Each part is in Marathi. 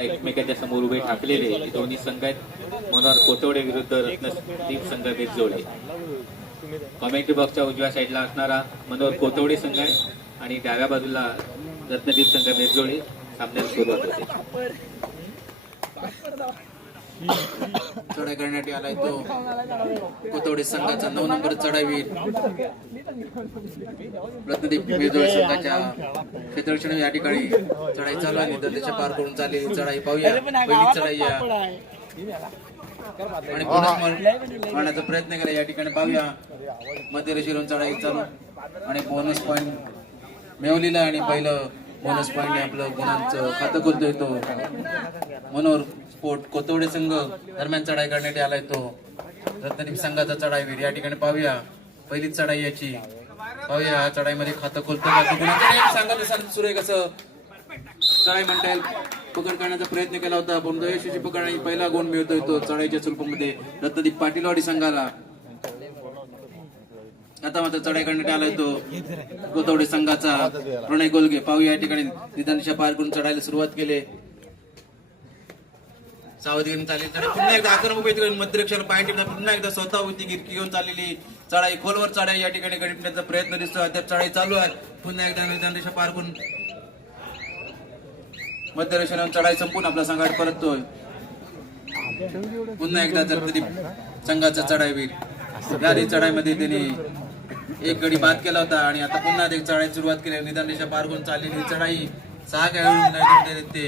एकमेकांच्या समोर उभे ठाकलेले हे दोन्ही संघ आहेत. मनोहर कोथवडे विरुद्ध रत्नदीप संघ बिरजोडे. कॉमेंट्री बॉक्सच्या उजव्या साईडला असणारा मनोहर कोथवडे संघ आहे आणि डाव्या बाजूला रत्नदीप संघ बिरजोडे. सामन्याला सुरुवात होते. चढाई करण्यात आलाय तो कोथवडे संघाचा 9 नंबर चढाईवीर. रत्नदीप बिरजोडे संघाच्या क्षेत्ररक्षण या ठिकाणी चढाई चालू आहे. त्याच्या पार करून चाललेली चढाई पाहूया. पहिली चढाई या आणि बोनस मारण्याचा प्रयत्न केला या ठिकाणी पाहूया. मध्यरेषेवरून चढाई चालू आणि बोनस पॉइंट मिळवलेला आणि पहिलं बोनस पॉइंट आपलं गुणांचं खातं खोलतोय तो मनोहर स्पोर्ट कोथवडे संघ. दरम्यान चढाई करण्यात आलाय तो रत्नदीप संघाचा चढाईवीर. या ठिकाणी पाहूया पहिलीच चढाई याची. पाहूया चढाईमध्ये खातं खोलतो सांगायला सुरेख असं चढाई म्हणता येईल. पकड करण्याचा प्रयत्न केला होता पण यशस्वी पकडण्याची पहिला गुण मिळतोय तो चढाईच्या स्वरूपामध्ये रत्नदीप पाटीलवाडी संघाला. आता मात्र चढाई करण्यात आलाय तो कोथवडे संघाचा प्रणय गोलगे. पाहूया या ठिकाणी निदानशा पार करून चढायला सुरुवात केली. सावधगिरी चालली चढाई पुन्हा एकदा आक्रमक मध्यरक्षण पाय पुन्हा एकदा स्वतः होती गिरकी घेऊन चाललेली चढाई. खोलवर चढाई या ठिकाणी गणिण्याचा प्रयत्न दिसतो. त्या चढाई चालू आहे. पुन्हा एकदा निदानशा पार करून मध्यरक्षणावर चढाई संपून आपला संघात परततोय. पुन्हा एकदा रत्नदीप संघाचा चढाईवीर. या चढाईमध्ये त्यांनी एक गडी बाद केला होता आणि आता पुन्हा एक चढाई सुरुवात केली. निदानशा पार करून चाललेली चढाई 6 खेळाडू ते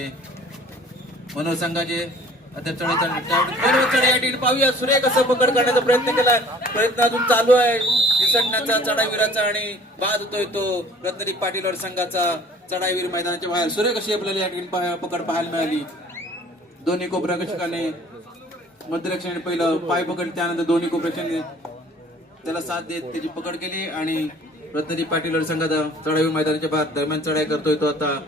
मनोहर संघाचे चढाई पाहूया. सुरेख असं पकड करण्याचा प्रयत्न केला. प्रयत्न अजून चालू आहे निसटण्याचा चढाईवीराचा आणि बाद होतोय तो रत्नदीप पाटीलवाडी संघाचा चढाईवीर मैदानाच्या बाहेर. सुरेख अशी आपल्याला या ठिकाणी पकड पाहायला मिळाली. दोन्ही कोपरक्षकाने मध्यरक्षकाने पहिलं पाय पकड त्यानंतर दोन्ही कोपरक्षकाने त्याला साथ देत त्याची पकड केली आणि रत्नदीप पाटीलवाडी संघाचा चढाईवीर मैदानाच्या बाहेर. दरम्यान चढाई करतोय तो आता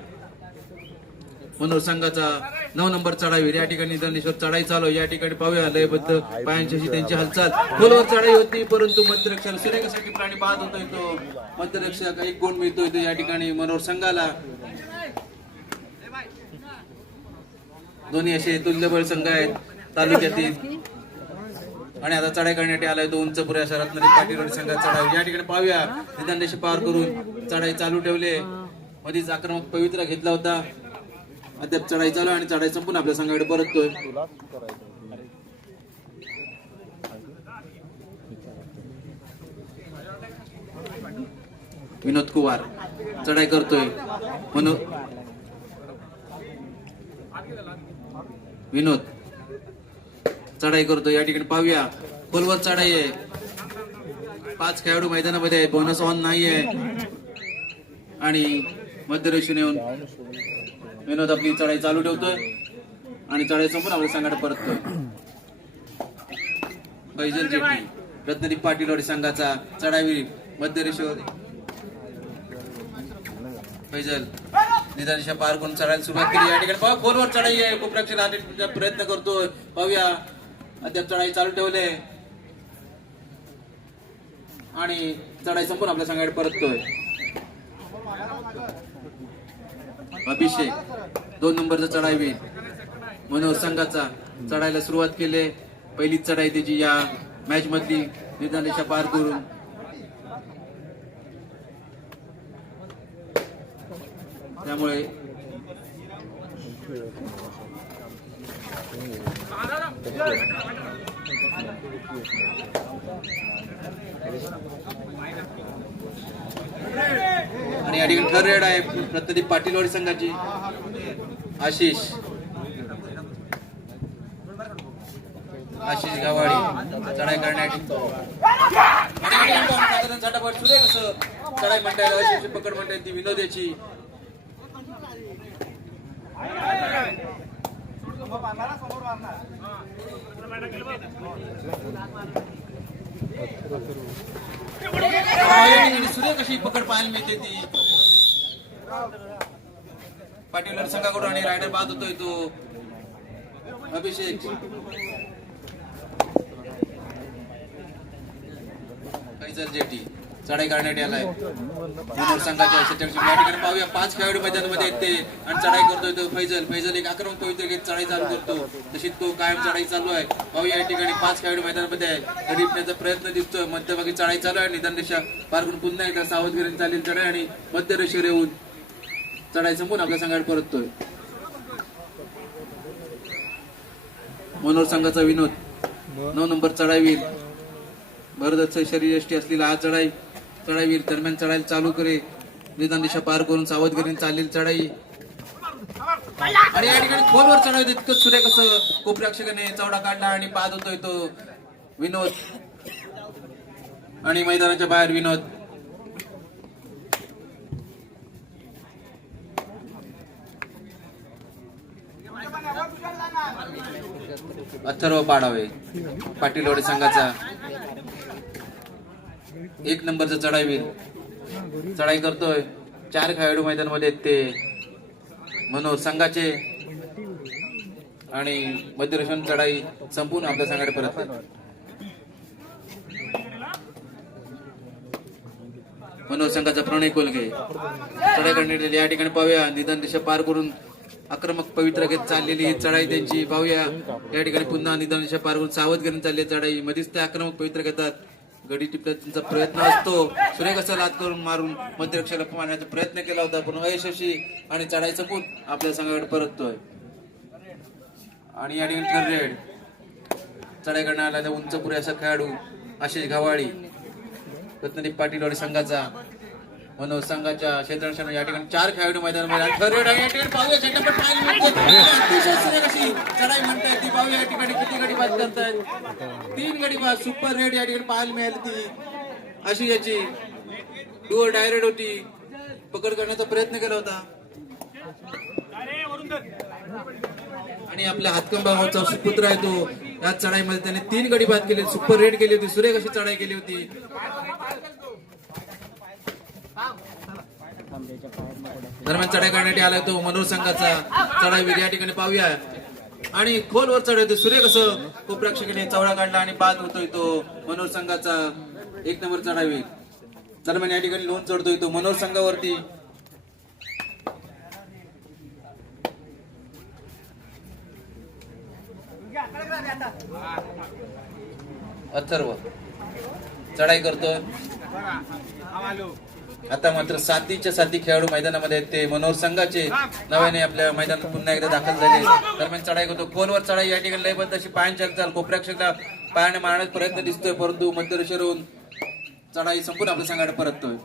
मनोहर संघाचा 9 नंबर चढाईवीर. या ठिकाणी दंडेश्वर चढाई चालू. या ठिकाणी पाहूया लयबद्ध पायांची त्यांची हालचाल. खोलवर चढाई होती परंतु मध्यरक्षक सुरेखासाठी प्राणी बाद होतोय तो मध्यरक्षक. एक गुण मिळतोय तो या ठिकाणी मनोहर संघाला. दोन्ही असे तुल्यबळ संघ आहेत तालुक्यातील आणि आता चढाई करण्यात आलाय तो उंच पुऱ्या रत्नदीप पाटीलवाडी संघाचा चढाई. या ठिकाणी पाहूया निदानदेश पार करून चढाई चालू ठेवले. मध्येच आक्रमक पवित्रा घेतला होता. अद्याप चढाई चालू आणि चढाई संपून आपल्या संघाकडे परततोय. विनोद कुवार चढाई करतोय. विनोद चढाई करतोय. या ठिकाणी पाहूया खोलवर चढाई आहे. 5 खेळाडू मैदानामध्ये आहे. बोनस ऑन नाहीये आणि मध्यरेषेने येऊन विनोद आपली चढाई चालू ठेवतोय आणि चढाई संपून आपल्या संघात परततोय. फैजल जेटी रत्नदीप पाटीलवाडी संघाचा चढाईवीर मध्यरेषेवर. फैजल निदानशा पार करून चढायला सुरुवात केली. या ठिकाणी पाहू खोलवर चढाई आहे. कोपरक्षक आणण्याचा प्रयत्न करतोय. पाहूया अद्याप चढाई चालू ठेवले आणि चढाई संपून आपल्या संघात परततोय. अभिषेक 2 नंबरचा चढाईवीर मनोहर संघाचा चढायला सुरुवात केली. पहिलीच चढाई त्याची या मॅच मधली निदानशा पार करून. त्यामुळे आणि या ठिकाणी थर्ड रेड आहे रत्नदीप पाटीलवाडी संघाची. आशिष गावाडी चढाई करण्यासाठी सुरेख असं चढाई म्हणता येईल. आशिष पकड म्हणता येईल ती विनोदाची. सुरेख अशी पकड पाहायला मिळते ती पाटील संघाकडून आणि रायडर बाद होतोय तो अभिषेक. फैजल जेटी चढाई करण्यात आलाय मनोर संघाच्या क्षेत्ररक्षण या ठिकाणी पाहूया 5 खेळाडू मैदानामध्ये आहेत ते आणि चढाई करतोय तो फैजल एक आक्रमक पवित्र घेत चढाई चालू करतो तशी तो कायम चढाई चालू आहे पाहूया या ठिकाणी 5 खेळाडू मैदानामध्ये आहे गडीपण्याचा प्रयत्न दिसतोय मध्यभागी चढाई चालू आहे निदान रेषा पार करून पुन्हा एकदा सावधगिरीने चालेल चढाई आणि मध्य रेषेवर येऊन चढाई संपून आपल्या संघात परततोय मनोर संघाचा विनोद 9 नंबर चढाईवीर भरदत्त शरीरयष्टी असलेला हा चढाईवीर दरम्यान चढायला चालू करे निदान दिशा पार करून सावधगिरीने चालेल चढाई आणि या ठिकाणी खोलवर चढावी इतकं सुरेख असं कोपरक्षकाने चौडा काढला आणि बाद होतोय तो विनोद आणि मैदानाच्या बाहेर विनोद अथर्व पाडावे पाटीलवाडी संघाचा 1 नंबरचा चढाईवीर चढाई करतोय 4 खेळाडू मैदानामध्ये आहेत ते मनोर संघाचे आणि मध्यरेषण चढाई संपूर्ण आपल्या संघाकडे परत मनोर संघाचा प्रणय कोलगे चढाई करण्यात या ठिकाणी पाहूया निदान दिशा पार करून आक्रमक पवित्र घेत चाललेली चढाई त्यांची पाहूया या ठिकाणी पुन्हा निदान दिशा पार करून सावधगिरीने चाललेली चढाई मध्येच ते आक्रमक पवित्र घेतात गडी टिपण्याचा प्रयत्न असतो सुरेख असा लात करून मारून मध्यरक्षाला मारण्याचा प्रयत्न केला होता पण अयशस्वी आणि चढाई संपून आपल्या संघाकडे परततोय आणि या ठिकाणी थर्ड रेड चढाई करण्यात आला उंच पुरेसा खेळाडू आशिष घावाळी रत्नदीप पाटीलवाडी संघाचा मनोर संघाच्या क्षेत्ररक्षण या ठिकाणी 4 खेळाडू मैदानामध्ये थर्ड रेड या ठिकाणी पाहूया सेटअप अतिशय सुरेख अशी चढाई म्हणतायत ती पाहूया या ठिकाणी किती गडी बाद करतायत 3 गडी बाद सुपर रेड या ठिकाणी पाहायला मिळाली ती अशी याची डुअर डायरेक्ट होती पकड करण्याचा प्रयत्न केला होता आणि आपल्या हातकंबाचा सुपुत्र आहे तो या चढाईमध्ये त्याने 3 गडी बाद केले सुपर रेड केली होती सुरेख अशी चढाई केली होती दरम्यान चढाई करण्यात आलाय तो मनोर संघाचा चढाईवीर या ठिकाणी पाहूया आणि खोलवर चढवतो सुरेख असं कोपरक्षकाने चवडा काढला आणि बाद होतोय तो मनोर संघाचा 1 नंबर चढाईवीर दरम्यान या ठिकाणी नोंद चढतोय तो मनोर संघावरती अथर्व चढाई करतोय आता मात्र 7 खेळाडू मैदानामध्ये आहेत ते मनोर संघाचे नव्याने आपल्या मैदानात पुन्हा एकदा दाखल झाले दरम्यान चढाई करतो खोलवर चढाई या ठिकाणी लयबद्ध अशी पायांच्या चाल कोपरक्षकाला पायाने मारण्याचा प्रयत्न दिसतोय परंतु मध्यरेषेवरून चढाई संपूर्ण आपल्या संघाकडे परततोय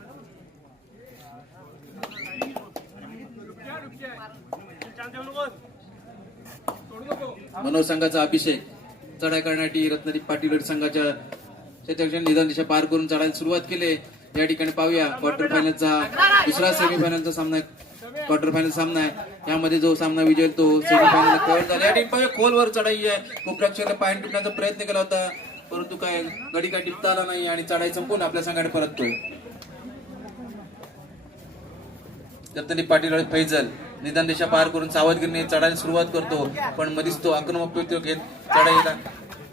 मनोर संघाचा अभिषेक चढाई करण्यासाठी रत्नदीप पाटील संघाच्या क्षेत्ररक्षण निदान दिशा पार करून चढायला सुरुवात केली या ठिकाणी पाहूया क्वार्टर फायनलचा दुसरा सेमीफायनलचा सामना क्वार्टर फायनल सामना आहे यामध्ये जो सामना विजय तो सेमीफायनल कव्हर झाला या ठिकाणी पाहूया खोलवर चढाई आहे कोपरक्षकाला पाय टिपण्याचा प्रयत्न केला होता परंतु काय गडी काय टिपता आला नाही आणि चढाई संपून आपल्या संघाकडे परततोय रत्नदीप पाटील फैजल निदान दिशा पार करून सावधगिरीने चढायला सुरुवात करतो पण मधीच तो आक्रमक पवित्र घेत चढाईला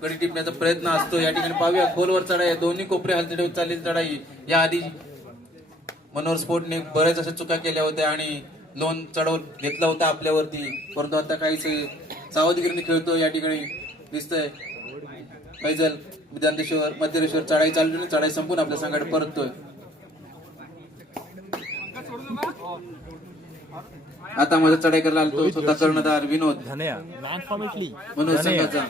गडी टिपण्याचा प्रयत्न असतो या ठिकाणी पाहूया खोलवर चढाई दोन्ही कोपरे हलते ठेवत चाललेली चढाई या आधी मनोर स्पोर्टने बरेच अशा चुका केल्या होत्या आणि लोन चढवून घेतला होता आपल्यावरती परंतु आता काहीच सावधगिरीने खेळतो या ठिकाणी दिसतंय फैजल विधानदेश्वर मध्यरेश्वर चढाई चालू चढाई संपून आपल्या संघाकडे परततोय आता माझा चढाई करायला आलो स्वतः कर्णधार विनोद मनोज संघाचा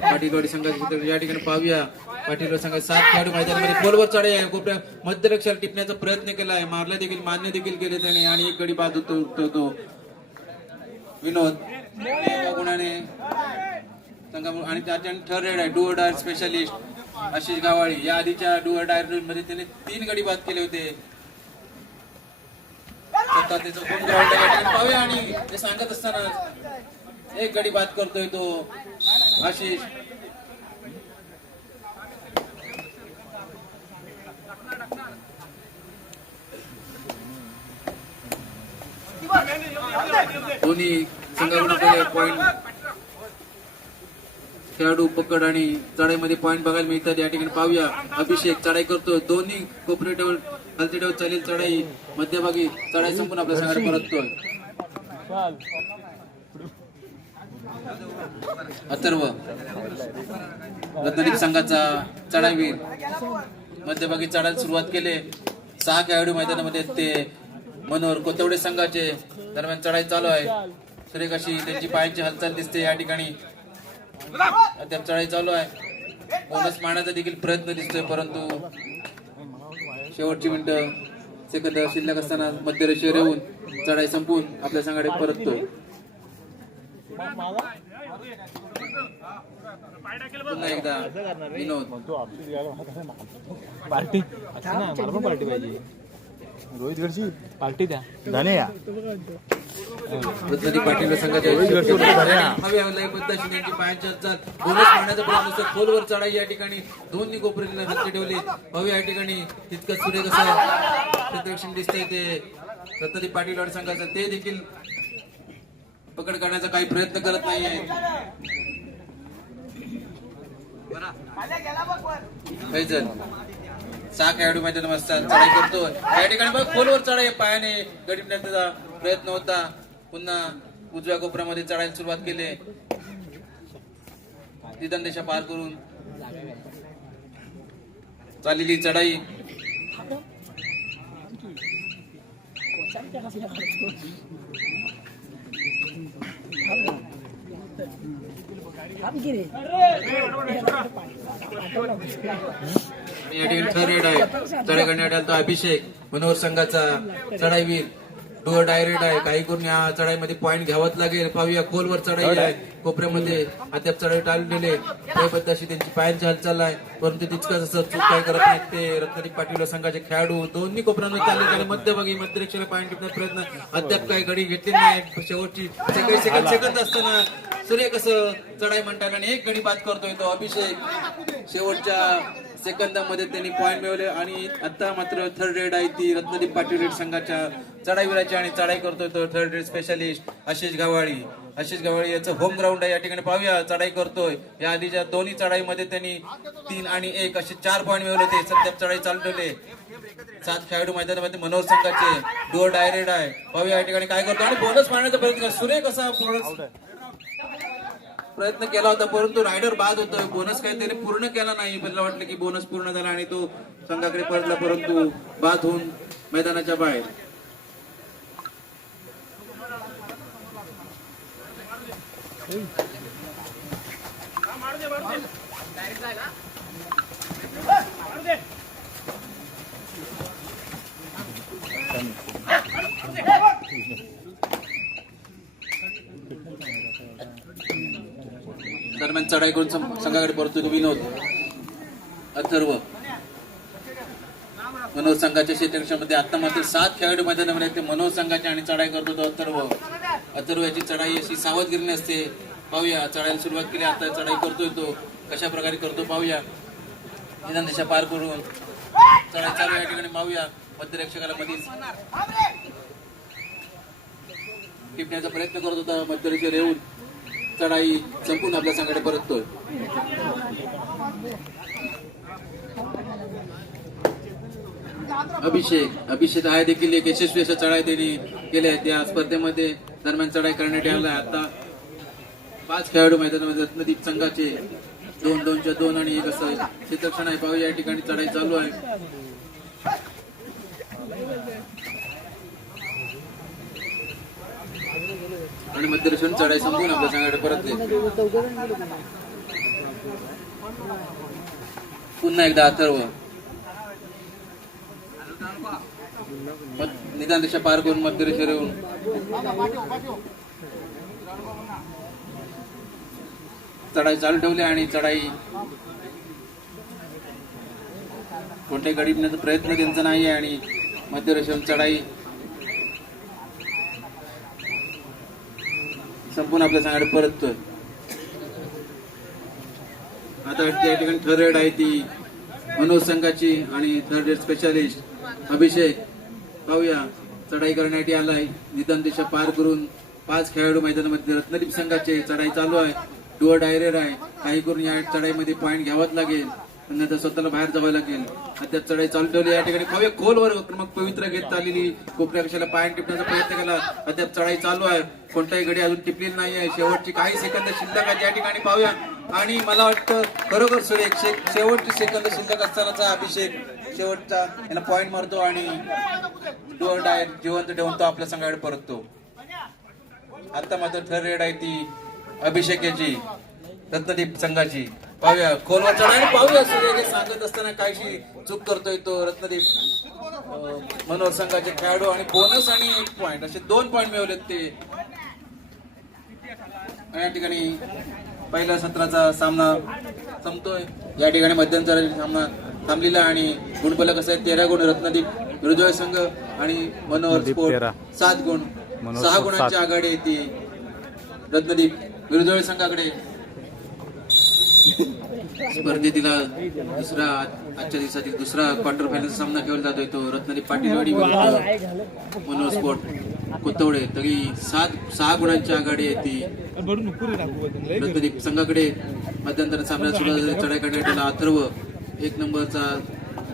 पाटीलवाडी संघाचा या ठिकाणी पाहूया पाटीलवाडी संघाचा 7 खेळाडू मैदानामध्ये खोलवर चढाई आहे कोपऱ्या मध्यरक्षाला टिपण्याचा प्रयत्न केलाय मारले देखील मान्य देखील केले त्याने आणि 1 गडी बाद होतो विनोद गुणाने आणि त्याच्या थर्ड रेड आहे डुअर डायर स्पेशलिस्ट आशिष गावाळी या आधीच्या डुअर डायर मध्ये त्याने 3 गडी बाद केले होते पाहूया आणि ते सांगत असताना 1 गडी बाद करतोय तो आशिष दोन्ही संघाकडून पॉइंट खेळाडू पकड आणि चढाईमध्ये पॉईंट बघायला मिळतात. या ठिकाणी पाहूया अभिषेक चढाई करतो, दोन्ही कोपरे टेबल हलती टेबल चालेल चढाई मध्यभागी चढाई संपून आपल्या संघाला परततोय. अथर्व रत्नागिरी संघाचा चढाईवीर मध्यभागी चढायला सुरुवात केले. 6 खेळाडू मैदानामध्ये आहेत ते मनोहर कोथवडे संघाचे. दरम्यान चढाई चालू आहे. सुरेख अशी त्यांची पायांची हालचाल दिसते. या ठिकाणी अद्याप चढाई चालू आहे. बोनस मारण्याचा देखील प्रयत्न दिसतोय, परंतु शेवटची मिनिटं सेकंद शिल्लक असताना मध्यरेषेवर येऊन चढाई संपून आपल्या संघाकडे परततोय. पुन्हा एकदा विनोद पार्टी मला पण पार्टी पाहिजे. रोहित घरची पार्टी द्या धन्या रत्नागिरी पाटील संघाच्या त्यांची पायांची हालचाल बोनस मारण्याचा प्रयत्न असतो. खोलवर चढाई या ठिकाणी दोन्ही कोपरीला हलके ठेवले. भाऊ या ठिकाणी तितकं सुरेख असं क्षेत्ररक्षण दिसतंय ते रत्नागिरी पाटील संघाचं. ते देखील पकड करण्याचा काही प्रयत्न करत नाहीये. फैजल 6 खेळाडू मैदानात असतात. चढाई करतो या ठिकाणी बघ खोलवर चढाई पायाने गडीपण्याचा प्रयत्न होता. पुन्हा उजव्या कोपऱ्यामध्ये चढायला सुरुवात केली. निदान देशा पार करून चाललेली चढाई या ठिकाणी थर्ड रेड आहे. चढाई करण्यात आला तो अभिषेक मनोहर संघाचा चढाईवीर. डोअर डायरेक्ट आहे. काही करून या चढाईमध्ये पॉईंट घ्यावाच लागेल. पाहूया खोलवर चढाई आहे. कोपऱ्यामध्ये अद्याप चढाई टाळलेले अशी त्यांची पायांची हालचाल आहे, परंतु तितकंच असं चूक काय करत नाहीत ते रत्नागिरी पाटील संघाचे खेळाडू. दोन्ही कोपऱ्यांमध्ये चालले त्याला मध्यभागी मध्यरेषेला पॉईंट टिपण्याचा प्रयत्न अद्याप काही गडी घेतली नाही. शेवटची काही सेकंद असताना सुरेख असं चढाई म्हणतात आणि एक गडी बाद करतोय तो अभिषेक. शेवटच्या सेकंदामध्ये त्यांनी पॉईंट मिळवले आणि आता मात्र थर्ड रेड आहे ती रत्नागिरी पाटील रेड संघाच्या चढाईवीराची आणि चढाई करतोय तो third raid specialist Ashish Gavhali. Ashish Gavhali याचं होम ग्राउंड आहे. या ठिकाणी पाहूया चढाई करतोय. या आधीच्या दोन्ही चढाईमध्ये त्यांनी 3 आणि 1 असे 4 पॉईंट मिळवले होते. सध्या चढाई चालू ठेवले. 7 खेळाडू मैदानामध्ये मनोहर संघाचे डोअर डायरेक्ट आहे. पाहूया या ठिकाणी काय करतो आणि बोनस मारण्याचा प्रयत्न सुरेख असा प्रयत्न केला होता, परंतु रायडर बाद होतोय. बोनस काही त्याने पूर्ण केला नाही. मला वाटलं की बोनस पूर्ण झाला आणि तो संघाकडे परतला, परंतु बाद होऊन मैदानाच्या बाहेर. दरम्यान चढाई करून संघाकडे परततो विनोद. अथर्व मनोहर संघाच्या क्षेत्ररक्षणामध्ये आता मात्र 7 खेळाडू मैदानामध्ये ते मनोहर संघाचे आणि चढाई करतो तो अथर्व याची चढाई अशी सावधगिरीने असते. पाहूया चढायला सुरुवात केली. आता चढाई करतोय तो कशा प्रकारे करतो पाहूया. निदान दिशा पार करून चढाई चालू. या ठिकाणी पाहूया मध्यरक्षकाला मधीच टिपण्याचा प्रयत्न करत होता. मध्यरेषेवर येऊन चढाई संपूर्ण आपल्या संघाकडे परततोय. अभिषेक आहे देखील एक यशस्वी अशा चढाई त्यांनी केल्या त्या स्पर्धेमध्ये. दरम्यान चढाई करण्यात आला. आता 5 खेळाडू मैदानामध्ये रत्नदीप संघाचे 2-2 आणि 1 असं क्षेत्ररक्षण आहे. पाहूया या ठिकाणी चढाई चालू आहे. आणि मध्यरेषेवर चढाई संपून आपल्या संघाकडे परतले. पुन्हा एकदा अथर्व निदान दिशा पार करून मध्यरेषेवर येऊन चढाई चालू ठेवली आणि चढाई कोणत्याही गडीपण्याचा प्रयत्न त्यांचा नाही आहे आणि मध्यरेषेवर चढाई संपूर्ण आपल्या संघाकडे परततोय. आता त्या ठिकाणी थर्ड रेड आहे ती मनोहर संघाची आणि थर्ड रेड स्पेशालिस्ट अभिषेक. पाहूया चढाई करण्यासाठी आलाय. निदान दिशा पार करून 5 खेळाडू मैदानामध्ये रत्नदीप संघाचे चढाई चालू आहे. डुअर डायरेर आहे. काही करून या चढाईमध्ये पॉईंट घ्यावाच लागेल, अन्यथा स्वतःला बाहेर जावं लागेल. अद्याप चढाई चालू ठेवली या ठिकाणी पाहूया खोलवर मग पवित्र घेत चाललेली कोपऱ्या कशाला पॉईंट टिपण्याचा प्रयत्न केला. अद्याप चढाई चालू आहे, कोणताही गडी अजून टिपलेली नाही आहे. शेवटची काही सेकंद शिल्लक आहे या ठिकाणी पाहूया. आणि मला वाटतं खरोखर सुरेख शेवटची सेकंद शिल्लक असतानाचा अभिषेक शेवटचा याला पॉईंट मारतो आणि डुअर डायर जिवंत ठेवून तो आपल्या संघाकडे परततो. आता मात्र थर्ड रेड आहे ती अभिषेक याची रत्नदीप संघाची. पाहूया खोलवर चढाई पाहूया. सूर्य सांगत असताना काहीशी चूक करतोय तो रत्नदीप मनोहर संघाचे खेळाडू. आणि बोनस आणि 1 पॉईंट असे 2 पॉईंट मिळवलेत ते. या ठिकाणी पहिल्या सत्राचा सामना संपतोय. या ठिकाणी मध्यंतराचा सामना थांबलेला आणि गुणफलक कसं आहे 13 गुण रत्नदीप विरुजोय संघ आणि मनोहर स्पोर्ट 7 गुण. 6 गुणांची आघाडी आहे ती रत्नदीप विरुजोय संघाकडे. स्पर्धेतील दुसरा आजच्या दिवसातील दुसरा क्वार्टर फायनलचा सामना खेळला जातोय तो रत्नदीप पाटीलवाडी विरुद्ध मनोहर स्पोर्ट कोतवडे. तरी 6 गुणांची आघाडी आहे ती रत्नदीप संघाकडे. मध्यंतर सामन्यात सुरुवात चढाई करण्यात अथर्व 1 नंबरचा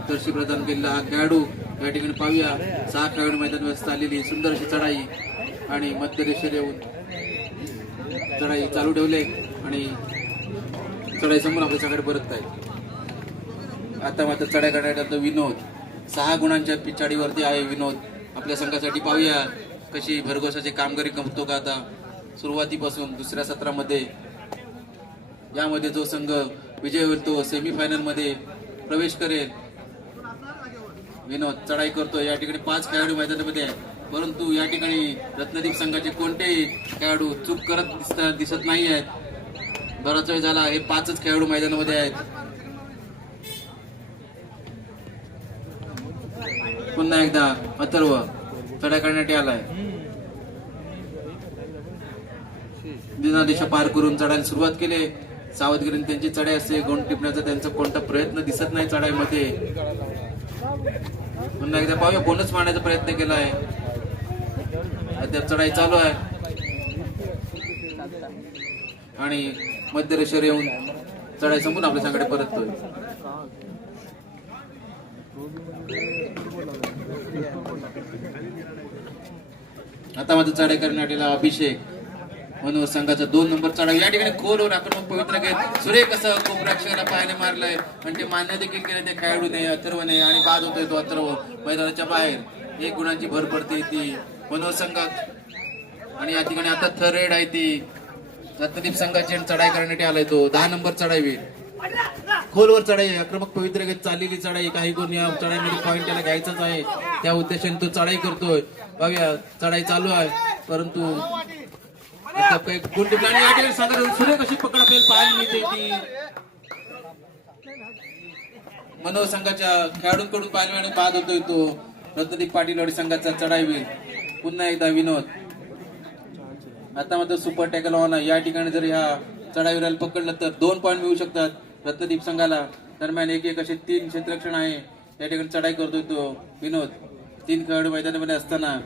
दर्शी प्रदान केलेला हा खेळाडू. या ठिकाणी पाहूया 6 खेळाडू मैदानावर चाललेली सुंदर अशी चढाई आणि मध्य रेषेवर येऊन चढाई चालू ठेवले आणि चढाई समोर आपल्या संघाकडे परत आहे. आता मात्र चढाई करण्यात विनोद 6 गुणांच्या पिछाडीवरती आहे विनोद आपल्या संघासाठी. पाहूया कशी भरघोसाची कामगिरी करतो का आता सुरुवातीपासून दुसऱ्या सत्रामध्ये. यामध्ये जो संघ विजय होईल तो सेमीफायनल मध्ये प्रवेश करेल. विनोद चढाई करतो. या ठिकाणी 5 खेळाडू मैदानामध्ये आहे, परंतु या ठिकाणी रत्नदीप संघाचे कोणतेही खेळाडू चूक करत दिसत नाही आहेत. बराच वेळ झाला हे 5च खेळाडू मैदानामध्ये आहेत. पुन्हा एकदा अथर्व चढाई करण्यात आलाय. दिशा पार करून चढायला सुरुवात केली. सावधगिरीने त्यांची चढाई असते. गुण टिपण्याचा त्यांचा कोणता प्रयत्न दिसत नाही चढाईमध्ये. पुन्हा एकदा पाहूया बोनस मारण्याचा प्रयत्न केलाय. अद्याप चढाई चालू आहे आणि मध्य रेषेवर येऊन चढाई संपून आपल्या संघाकडे परततोय. आता मात्र चढाई करण्यात अभिषेक मनोहर संघाचा 2 नंबर चढाई. या ठिकाणी खोलवर आक्रमक पवित्र घेत सुरेख असं कोपराक्षाला पायाने मारलंय आणि ते मान्य देखील केलं त्या खेळाडूने अथर्वने. आणि बाद होतोय तो अथर्व मैदानाच्या बाहेर. 1 गुणांची भर पडते ती मनोहर संघात. आणि या ठिकाणी आता थर्ड रेड आहे ती रत्नदीप संघाची चढाई करण्यात आलाय तो 10 नंबर चढाई होईल. खोलवर चढाई आक्रमक पवित्र घेत चाललेली चढाई. काही गुण या चढाईमध्ये पॉईंट त्याला घ्यायचाच आहे, त्या उद्देशाने तो चढाई करतोय. बघूया चढाई चालू आहे परंतु काही गुण टिपला आणि या ठिकाणी संघात सुरेख अशी पकड आपल्याला पाहायला मिळते ती मनोहर संघाच्या खेळाडूंकडून पाहायला मिळाली. बाद होतोय तो रत्नदीप पाटीलवाडी संघाचा चढाई होईल. पुन्हा एकदा विनोद. आता मात्र सुपर टॅकल ऑन आहे. या ठिकाणी जर ह्या चढाईवर पकडलं तर 2 पॉईंट मिळू शकतात रत्नदीप संघाला. दरम्यान 1-1 असे 3 क्षेत्ररक्षण आहे. या ठिकाणी चढाई करतोय तो विनोद. 3 खेळाडू मैदानामध्ये असताना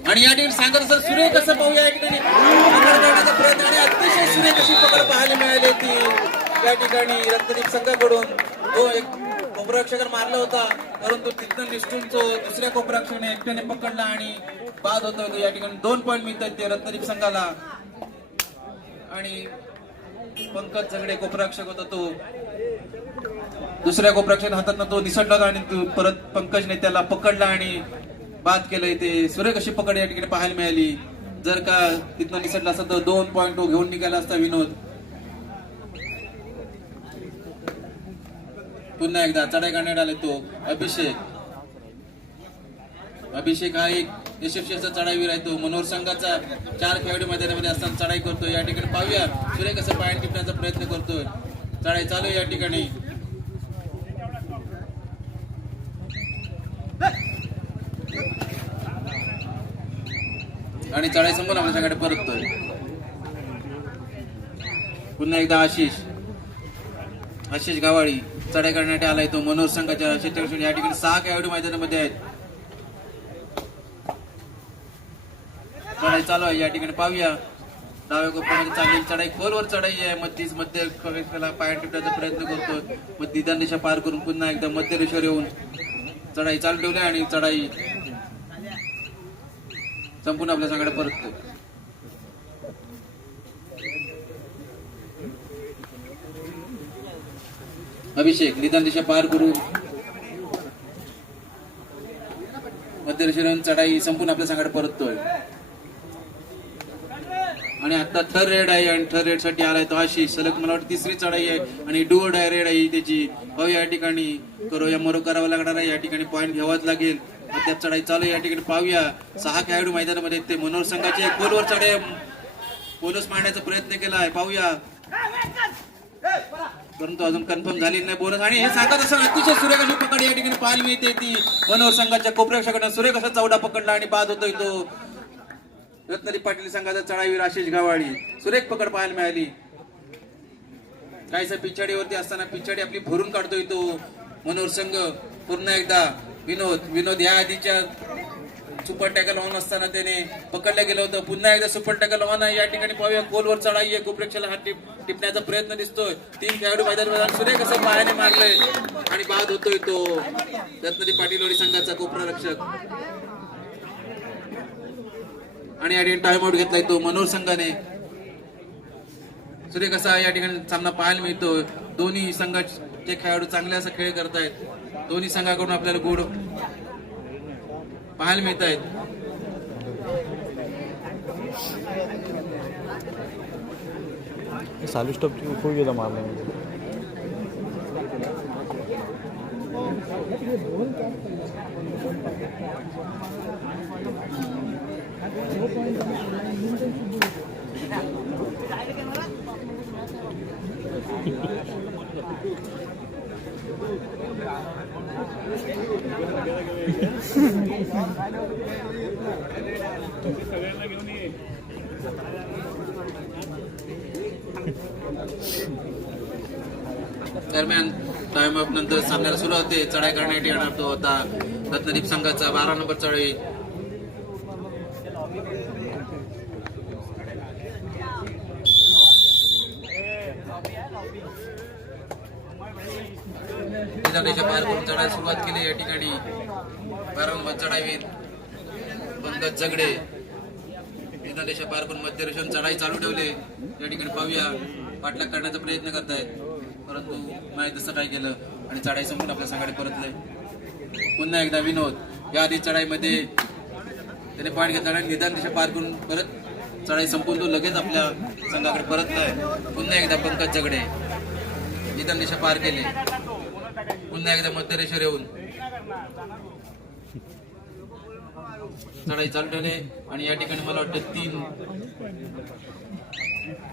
आणि या ठिकाणी सांगत असं सुरेख असं पाहूया. या ठिकाणी प्रयत्न आणि अतिशय सुरेख अशी पकड पाहायला मिळाली ती या ठिकाणी रत्नदीप संघाकडून. तो एक कोपरक्षकाने मारला होता परंतु तिथं निष्ठून तो दुसऱ्या कोपरक्षकाने एकट्याने पकडला आणि बाद होतो. या ठिकाणी 2 पॉईंट मिळतात ते रत्नदीप संघाला. आणि पंकज झगडे कोपरक्षक होता तो दुसऱ्या कोपरक्षक हातात तो निसटला होता आणि परत पंकजने त्याला पकडला आणि बाद केलंय. ते सुरेख अशी पकड या ठिकाणी पाहायला मिळाली. जर का तिथनं निसटला असता तर 2 पॉईंट तो घेऊन निघाला असता विनोद. पुन्हा एकदा चढाई करण्यात आला तो अभिषेक. अभिषेक हा एक यशस्वी असा चढाईवीर आहे. तो मनोहर संघाचा 4 खेळाडू मैदानामध्ये असताना चढाई करतोय. या ठिकाणी पाहूया सुरेख असं पायाने टिपण्याचा प्रयत्न करतोय. चढाई चालू आहे या ठिकाणी. आणि चढाई समोर आपल्याकडे परततोय. पुन्हा एकदा आशिष गावाळी चढाई करण्यात आलाय तो मनोहर संघाच्या क्षेत्ररक्षण. या ठिकाणी 6 खेळाडू मैदानामध्ये आहेत. चढाई चालू आहे या ठिकाणी पाहूया डाव्या कोपऱ्यामध्ये चाललेली चढाई खोलवर चढाई आहे मध्य त्याला पाय टिपण्याचा प्रयत्न करतोय मग निदान रेषा पार करून पुन्हा एकदा मध्य रेषेवर येऊन चढाई चालू ठेवली आणि चढाई संपूर्ण आपल्या संघाकडे परततो. अभिषेक निदान दिशा पार करून मध्य रेषेवरून चढाई संपूर्ण आपल्या संघाकडे परततोय आणि आता थर्ड रेड आहे आणि थर्ड रेड साठी आलाय तो आशिष सलग मला वाटतं तिसरी चढाई आहे आणि डुअर डाय रेड आहे त्याची पाहूया या ठिकाणी करो या मरो करावा लागणार आहे या ठिकाणी पॉईंट घ्यावाच लागेल. त्यात चढाई चालू आहे या ठिकाणी पाहूया 6 खेळाडू मैदानामध्ये ते मनोहर संघाचे खोलवर चढाई बोनस मारण्याचा प्रयत्न केला आहे पाहूया परंतु अजून कन्फर्म झालेली नाही बोनस आणि हे सांगत असताना अतिशय सुरेख अशी पकड या ठिकाणी पाहायला मिळते ती मनोहर संघाच्या कोपऱ्याकडनं सुरेख असा चौडा पकडला आणि बाद होतोय तो रत्नागिरी पाटील संघाचा चढाईवीर आशिष गावाळी सुरेख पकड पाहायला मिळाली. काहीसा पिछाडीवरती असताना पिछाडी आपली भरून काढतोय तो मनोहर संघ. पुन्हा एकदा विनोद या आधीच्या सुपर टॅकल ऑन असताना त्याने पकडलं गेलं होतं पुन्हा एकदा सुपर टॅकल ऑन आहे या ठिकाणी पाहूया गोलवर चढाई आहे कोपरेक्षाला हात टिपण्याचा प्रयत्न दिसतोय 3 खेळाडू मैदान सुरेख असं पायाने मारलंय आणि बाद होतोय तो रत्नागिरी पाटीलवाडी संघाचा कोपरा रक्षक आणि या ठिकाणी टाइम आउट घेतलाय तो मनोहर संघाने. सुरेख असा या ठिकाणी सामना पाहायला मिळतो. दोन्ही संघाचे खेळाडू चांगले असा खेळ करतायत. दोन्ही संघाकडून आपल्याला गुड पाहायला मिळत आहेत. चालू स्टॉपची उपयोग गेला मारला दरम्यान टाइम अप नंतर सामन्याला सुरुवात होते. चढाई करण्यासाठी येणार तो होता रत्नदीप संघाचा 12 नंबर चढाई. पार करून चढाई सुरुवात केली या ठिकाणी 12 नंबर चढाईवीर पंकज झगडे देशा पार करून मध्य रेषेवरून चढाई चालू ठेवले. या ठिकाणी पाहूया पाठलाग करण्याचा प्रयत्न करतायत परंतु नाही तसं ट्राय केलं आणि चढाई संपून आपल्या संघाकडे परतले. पुन्हा एकदा विनोद या आधी चढाईमध्ये त्याने पॉईंट घेतला आणि निदान दिशा पार करून परत चढाई संपून तो लगेच आपल्या संघाकडे परतलाय. पुन्हा एकदा पंकज झगडे निदान दिशा पार केले. पुन्हा एकदा मध्य रेषेवर येऊन चढाई चालू ठेवले आणि या ठिकाणी मला वाटतं 3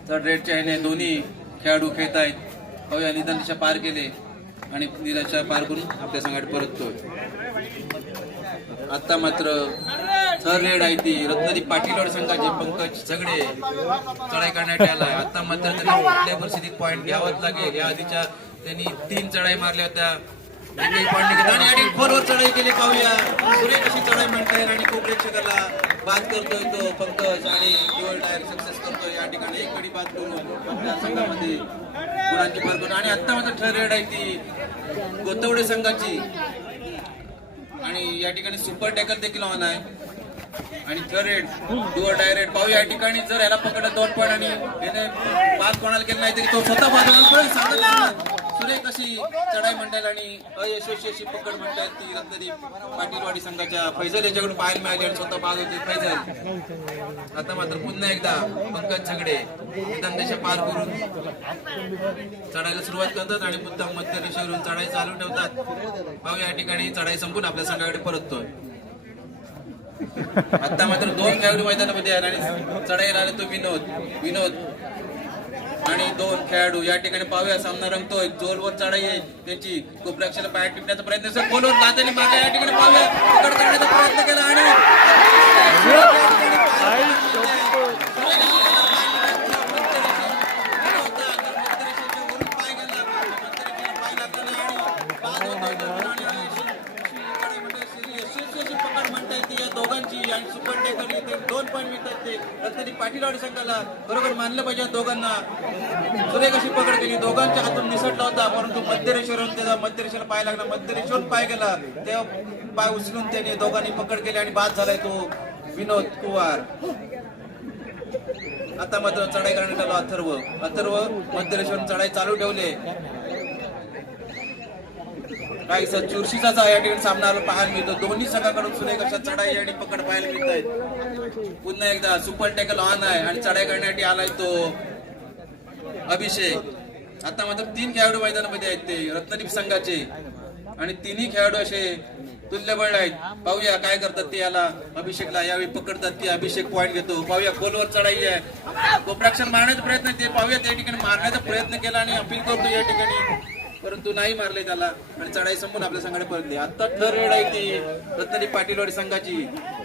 थर्ड रेडच्या ह्याने दोन्ही खेळाडू खेळत आहेत. पाहूया निदान दिशा पार केले आणि निराशा पार करून आपल्या संघाकडे परततोय. आता मात्र थर्ड रेड आहे ती रत्नागिरी पाटीलवाडी संघाचे पंकज झगडे चढाई करण्यात आलाय. आता मात्र त्यांना कुठल्या परिस्थितीत पॉईंट घ्यावाच लागेल. या आधीच्या त्यांनी 3 चढाई मारल्या होत्या आणि खोलवर चढाई केली. पाहूया सुरेख अशी चढाई म्हणता येईल आणि खूप प्रेक्षकाला बाद करतोय तो पंकज आणि डुअल डायर सक्सेस करतोय. या ठिकाणी एक गडी बाद करून आपल्या संघामध्ये गुणांची पार करून आणि आता मात्र थर्ड रेड आहे ती गोतवडे संघाची आणि या ठिकाणी सुपर टॅकल देखील ऑन आहे आणि थर्ड रेड डुअल डायरेक्ट पाहूया. या ठिकाणी जर याला पकडलं 2 पॉईंट आणि याने बाद कोणाला केलं नाही तरी तो स्वतः बाद सांगत सुरेख अशी चढाई म्हणतात आणि अयशस्वी अशी पकड म्हणतात ती रत्नागिरी पाटीलवाडी संघाच्या फैजल याच्याकडून पाहायला मिळाली आणि स्वतः बाद होते फैजल. आता मात्र पुन्हा एकदा पंकज झगडे निदान दिशा पार करून चढायला सुरुवात करतात आणि पुन्हा मध्य रेषेवरून चढाई चालू ठेवतात. पाहू या ठिकाणी चढाई संपून आपल्या संघाकडे परततोय. आता मात्र 2 खेळाडू मैदानामध्ये आहे आणि चढाईला आले तो विनोद आणि 2 खेळाडू. या ठिकाणी पाहूया सामना रंगतोय. जोरवर चढाई आहे त्याची कोपऱ्याक्षाला पाय टिपण्याचा प्रयत्न खोलवर दादाने मागे या ठिकाणी पाहूया पकड करण्याचा प्रयत्न केला आणि पकड म्हणता येते या दोघांची आणि सुपर टॅकल 2 पॉईंट मिळतात ते रत्नदीप पाटीलवाडी संघाला बरोबर मानलं पाहिजे दोघांना. सुरेख अशी पकड केली, दोघांच्या हातून निसटला होता परंतु मध्यरेषेवरून त्याचा मध्यरेषेला पाय लागला, मध्यरेषेवरून पाय गेला तेव्हा पाय उचलून त्याने दोघांनी पकड केली आणि बाद झालाय तो विनोद कुवार. आता मात्र चढाई करण्यात आलो अथर्व मध्यरेषेवरून चढाई चालू ठेवले. काहीसा चुरशीचा या ठिकाणी सामना पाहायला मिळतो. दोन्ही संघाकडून सुरेख अशा चढाई आणि पकड पाहायला मिळत आहेत. पुन्हा एकदा सुपर टॅकल ऑन आहे आणि चढाई करण्यासाठी आलाय तो अभिषेक. आता मात्र 3 खेळाडू मैदानामध्ये आहेत ते रत्नदीप संघाचे आणि तिन्ही खेळाडू असे तुल्यबळ आहेत. पाहूया काय करतात ते. याला अभिषेकला यावेळी पकडतात ते. अभिषेक पॉइंट घेतो. पाहूया खोलवर चढाई आहे, गोप्राक्षण मारण्याचा प्रयत्न ते पाहूया. त्या ठिकाणी मारण्याचा प्रयत्न केला आणि अपील करतो या ठिकाणी परंतु नाही मारले त्याला आणि चढाई संपून आपल्या संघाने परतली. आता ठरवेळ आहे ती रत्नदीप पाटीलवाडी संघाची.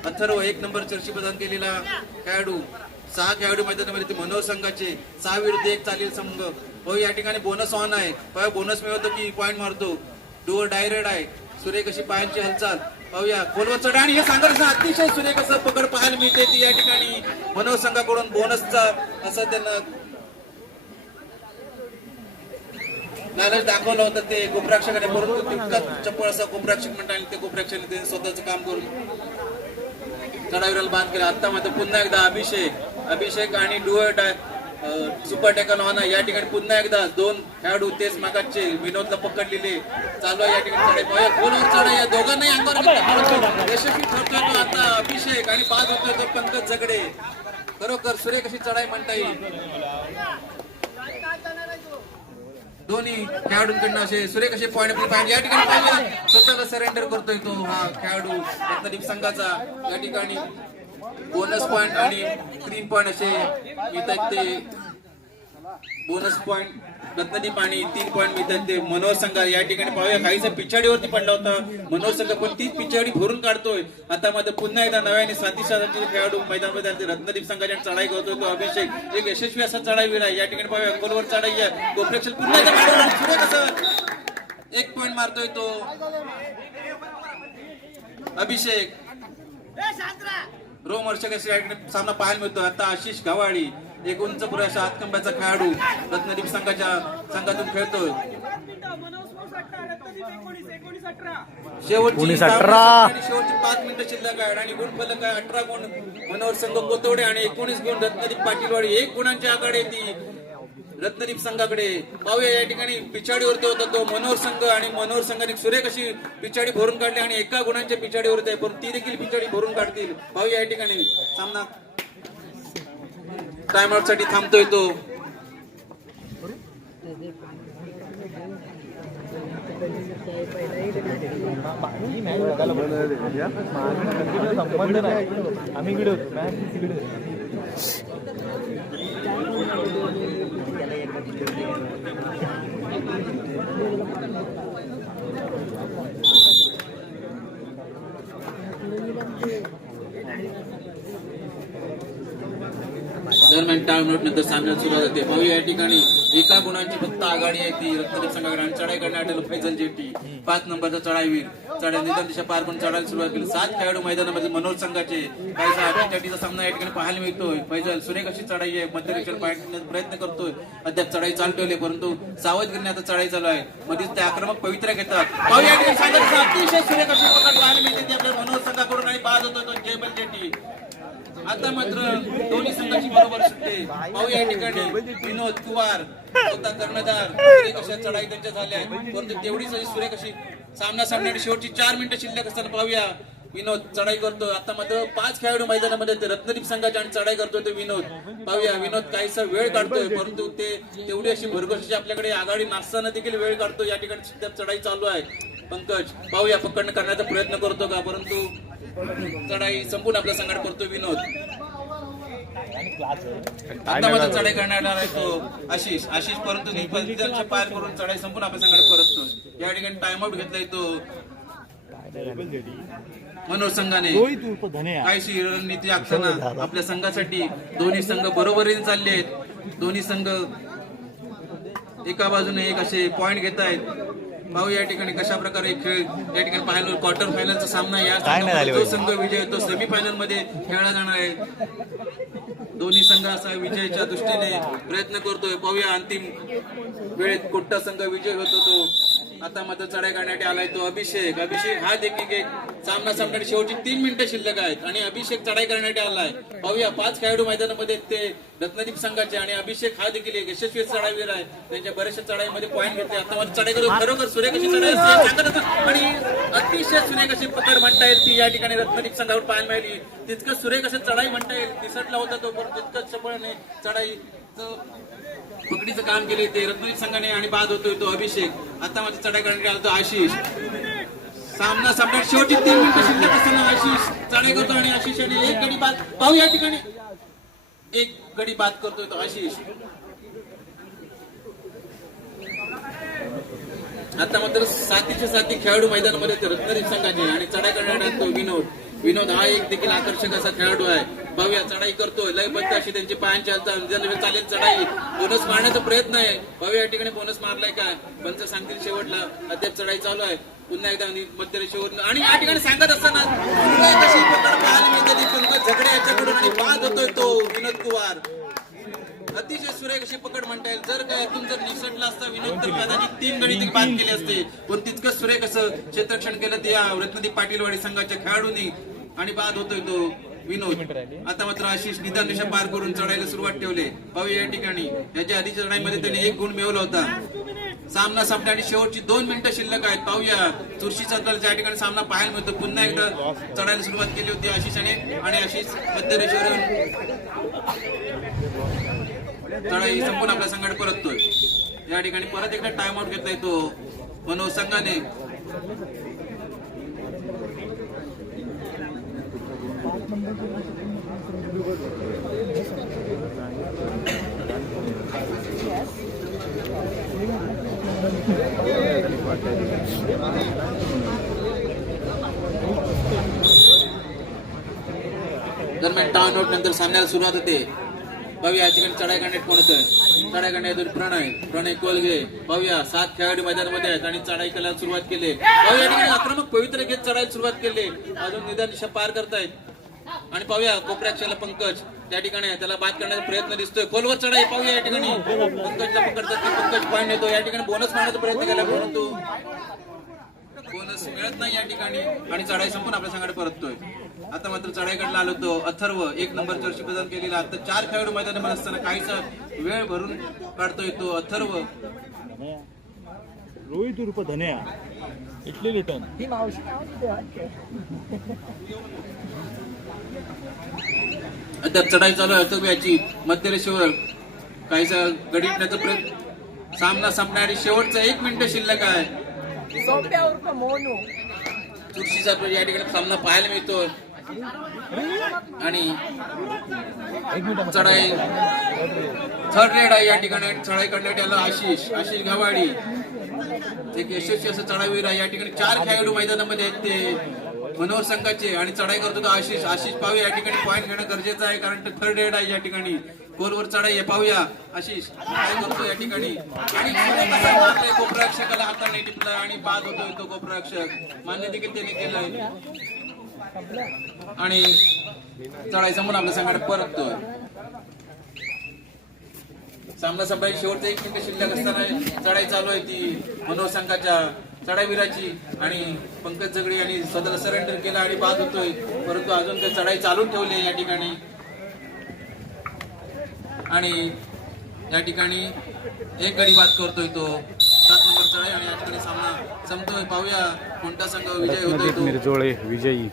अथर्व 1 नंबर चर्ची प्रदान केलेला खेळाडू. 6 खेळाडू मैदानामध्ये ते मनोहर संघाचे 6 विरुद्ध 1 चालेल संघ. हो या ठिकाणी बोनस ऑन आहे. बोनस मिळवतो की पॉइंट मारतो. डोअर डायरेक्ट आहे. सुरेख अशी पायांची हालचाल पाहूया. खोलवर चढा आणि हे सांगायचं अतिशय सुरेख असं पकड पाहायला मिळते ती या ठिकाणी मनोहर संघाकडून बोनसचा असं त्यांना लालच दाखवलं होतं ते गोप्राक्षकाने परंतु तितकाच चप्पळ असा गोप्राक्षक मंडळाने ते गोप्राक्षकाने ते स्वतःचं काम करून चढावीला बांध केला. आता मात्र पुन्हा एकदा अभिषेक आणि डुअर्ट सुपर टॅकल ऑन या ठिकाणी पुन्हा एकदा 2 खेळाडू तेच मागाचे विनोदला पकडलेले चालू आहे या ठिकाणी चढाई. खोलवर चढाई या दोघांनाही अंगावर यशस्वी ठरतोय तो आता अभिषेक आणि बाद होतोय तो पंकज झगडे. खरोखर सुरेख अशी चढाई म्हणता येईल. दोन्ही खेळाडूंकडनं असे सुरेख असे पॉईंट पाहिजे या ठिकाणी पाहिजे. स्वतःला सरेंडर करतोय तो हा खेळाडू रत्नदीप संघाचा. या ठिकाणी बोनस पॉइंट आणि ग्रीन पॉइंट असे मिळतात ते. बोनस पॉइंट रत्नदीप आणि 3 पॉइंट मिळतात ते मनोहर संघ. या ठिकाणी पाहूया काहीसा पिछाडीवरती पडला होता मनोहर संघ पण तीच पिछाडी भरून काढतोय. आता मध्ये पुन्हा एकदा नव्याने साथीचे खेळाडू मैदानामध्ये रत्नदीप संघाच्या चढाई करतोय तो अभिषेक. एक यशस्वी असा चढाई आहे या ठिकाणी पाहूया. गोलवर चढाई आहे. गोप्रेक्षण पुन्हा एकदा 1 पॉइंट मारतोय तो अभिषेक. रोमर्षक सामना पाहायला मिळतो. आता आशिष गव्हाळी एक उंच पुरेशा हातकंब्याचा खेळाडू रत्नदीप संघातून खेळतोय. शेवटची 5 मिनिटं शिल्लक आहे आणि गुण फलक आहे 18 गुण मनोहर संघ कोतवडे आणि 19 गुण रत्नदीप पाटीलवाडी. 1 गुणांच्या आघाडी ती रत्नदीप संघाकडे. पाहूया या ठिकाणी पिछाडीवरती होता तो मनोहर संघ आणि मनोहर संघाने सुरेख अशी पिछाडी भरून काढली आणि 1 गुणांच्या पिछाडीवरती आहे पण ती देखील पिछाडी भरून काढतील. पाहूया या ठिकाणी सामना टाइम आउट साठी थांबतोय तो. संबंध नाही आम्ही इकडे होतो मॅच तिकडे. दरम्यान टाइमआउट नंतर सामन्यात सुरुवात होते. पाहूया या ठिकाणी 1 गुणांची फक्त आघाडी आहे ती रत्नदीप संघाकडे आणि चढाई करण्यात आलेलं फैजल जेटी 5 नंबरचा चढाईवीर. चढाई निदान दिशा पार पण चढायला सुरुवात केली. 7 खेळाडू मैदानामध्ये मनोहर संघाचे काहीसा अटीतटीचा सामना या ठिकाणी पाहायला मिळतोय. फैजल सुरेख अशी चढाई आहे. मध्यरेषेवर पाहण्याचा प्रयत्न करतोय. अद्याप चढाई चालू ठेवली परंतु सावधगिरीने आता चढाई चालू आहे. मध्येच ते आक्रमक पवित्रा घेतात. पाहूया या ठिकाणी अतिशय सुरेख अशी पकड पाहायला मिळते ती आपल्या मनोहर संघाकडून आणि बाद होतो तो जयबल जेटी. आता मात्र दोन्ही संघाची बरोबर सुटते. पाहूया या ठिकाणी विनोद कुवार स्वतः कर्णधार सुरेख अशा चढाई त्यांच्या झाल्या आहेत परंतु तेवढीच सुरेख अशी सामना सामन्याची शेवटची 4 मिनिटं शिल्लक असताना पाहूया विनोद चढाई करतो. आता मात्र 5 खेळाडू मैदानामध्ये ते रत्नदीप संघाचे आणि चढाई करतोय तो विनोद. पाहूया विनोद काहीसा वेळ काढतोय परंतु ते तेवढी अशी भरघोशी आपल्याकडे आघाडी नसताना देखील वेळ काढतो. या ठिकाणी सध्या चढाई चालू आहे. पंकज पाहूया पकडणं करण्याचा प्रयत्न करतो का परंतु चढाई संपूर्ण आपल्या संघात करतो विनोद. आता मात्र चढाई करण्यात तो आशिष परंतु पार करून चढाई संपूर्ण आपल्या संघात परततो. या ठिकाणी टाइम आउट घेतलाय तो मनोहर संघाने. काहीशी रणनीती आखताना आपल्या संघासाठी दोन्ही संघ बरोबरीने चालले आहेत. दोन्ही संघ एका बाजूने एक असे पॉइंट घेत आहेत. पाहू या ठिकाणी कशा प्रकारे खेळ या ठिकाणी पाहायला क्वार्टर फायनलचा सामना या काय नाही झाले संघामध्ये जो संघ विजय तो सेमी फायनल मध्ये खेळला जाणार आहे. दोन्ही संघ असा विजयाच्या दृष्टीने प्रयत्न करतोय. पाहूया अंतिम वेळेत कोणता संघ विजय होतो तो. आता मात्र चढाई करण्यात आलाय तो अभिषेक. अभिषेक हा देखील एक सामना संपण्याची शेवटची 3 मिनिटं शिल्लक आहेत आणि अभिषेक चढाई करण्यात आलाय. पाहूया 5 खेळाडू मैदानामध्ये ते रत्नदीप संघाचे आणि अभिषेक हा देखील एक यशस्वी चढाईवीर आहे. त्यांच्या बऱ्याचशा चढाईमध्ये पॉईंट घेतले. आता मात्र चढाई करून खरोखर सुरेख अशी चढाई असते सांगत होतो आणि अतिशय सुरेख अशी पकड म्हणता येईल ती या ठिकाणी रत्नदीप संघावर पाहायला मिळाली. तितकं सुरेख असं चढाई म्हणता येईल. दिसटला होता तो पण तितकंच चपळने चढाई पकडीचं काम केले ते रत्नदीप संघाने आणि बाद होतोय तो अभिषेक. आता मध्ये चढाई करण्यात आला तो आशिष. सामना संपण्यात शेवटची 3 मिनिटं शिल्लक असताना आशिष चढाई करतो आणि आशिषाने एक गडी बाद. पाहू या ठिकाणी एक गडी बाद करतोय तो आशिष. आता मात्र साथीचे साथी खेळाडू मैदानामध्ये ते रत्नदीप संघाचे आणि चढाई करण्यात आला तो विनोद. विनोद हा एक देखील आकर्षक असा खेळाडू आहे. पाहूया चढाई करतोय लयबद्ध अशी त्यांची पायांची हालचाल चालेल चढाई. बोनस मारण्याचा प्रयत्न आहे. पाहूया या ठिकाणी बोनस मारलाय काय पंच सांगतील शेवटला. अद्याप चढाई चालू आहे. पुन्हा एकदा मध्य रेषेवर आणि या ठिकाणी सांगत असताना पंकज झगडे याच्याकडून आणि बाद होतोय तो विनोद कुमार. अतिशय सुरेख अशी पकड म्हणता येईल. जर काय यातून जर निसटला असता विनोद तर कदाचित 3 गडी बाद केले असते. पण तितकं सुरेख असं क्षेत्ररक्षण केलं त्या रत्नदीप पाटीलवाडी संघाच्या खेळाडूंनी आणि बाद होतोय तो विनोद. आता मात्र आशिष निदान दिशा पार करून चढायला सुरुवात ठेवले. पाहूया या ठिकाणी याच्या आधीच्या चढाईमध्ये त्याने 1 गुण मिळवला होता. सामना संपण्याची शेवटची 2 मिनिटं शिल्लक आहेत. पाहूया चुरशीचा दल ज्या ठिकाणी सामना पाहायला मिळतो. पुन्हा एकदा चढायला सुरुवात केली होती आशिषाने आणि आशिष मध्य रेषेवरून चढाई संपूर्ण आपल्या संघात परततोय. या ठिकाणी परत एकदा टाइम आउट घेतलाय तो मनोज संघाने. दरम्यान टाइम आउट नंतर सामन्याला सुरुवात होते. पाहूया या ठिकाणी चढाई करण्यात कोण होतं. चढाई करण्यात प्रणय कोलगे. पाहूया 7 खेळाडू मैदानामध्ये आहेत आणि चढाई करायला सुरुवात केली. पाहूया या ठिकाणी आक्रमक पवित्र घेत चढायला सुरुवात केली. अजून निदान दिशा पार करतायत आणि पाहूया कोपऱ्याक्षाला पंकज त्या ठिकाणी त्याला बाद करण्याचा प्रयत्न दिसतोय. खोलवर चढाई पाहूया या ठिकाणी पंकजला पकडतात की पंकज पॉईंट येतो. या ठिकाणी बोनस मारण्याचा प्रयत्न केला परंतु बोनस मिळत नाही या ठिकाणी आणि चढाई संपून आपल्या संघात परततोय. आता मात्र चढाईकडला आलो तो अथर्व 1 नंबर जर्सी प्रदान केलेला. आता 4 खेळाडू मैदानामध्ये असताना काहीसा वेळ भरून काढतोय तो अथर्व. रोहित उर्फ धन्या इटली रिटर्न. अद्याप चढाई चालू आहे अथर्वयाची मध्य रेषेवर काहीसा गडीण्याचा प्रयत्न. सामना संपणारी शेवटचा 1 मिनिट शिल्लक आहे. चुरशीचा या ठिकाणी सामना पाहायला मिळतो आणि चढाई थर्ड रेड आहे. या ठिकाणी चढाई करण्यात आला आशिष गव्हाडी एक यशस्वी असं चढाईवीर आहे. या ठिकाणी 4 खेळाडू मैदानामध्ये आहेत ते मनोहर संघाचे आणि चढाई करतो तो आशिष. पाहूया या ठिकाणी पॉईंट घेणं गरजेचं आहे कारण ते थर्ड रेड आहे. या ठिकाणी गोलवर चढाई आहे. पाहूया आशिष काय करतो या ठिकाणी आणि कोपराक्षकाला हाताने टिपलाय आणि बाद होतोय तो कोपराक्षक. मान्य देखील त्याने केलंय आणि चढाई समोर आपल्या संघात परततोय. सामना संपल्याची शेवटचा 1 मिनिट शिल्लक असताना चढाई चालू आहे ती मनोहर संघाच्या चढाईवीराची आणि पंकज झगडे यांनी स्वतःला सरेंडर केला आणि बाद होतोय परंतु अजून ते चढाई चालून ठेवली या ठिकाणी आणि या ठिकाणी 1 गडी बाद करतोय तो 7 नंबर चढाई आणि या ठिकाणी सामना संपतोय. पाहूया कोणता संघ विजय होतोय तो. मिरजोळे विजयी.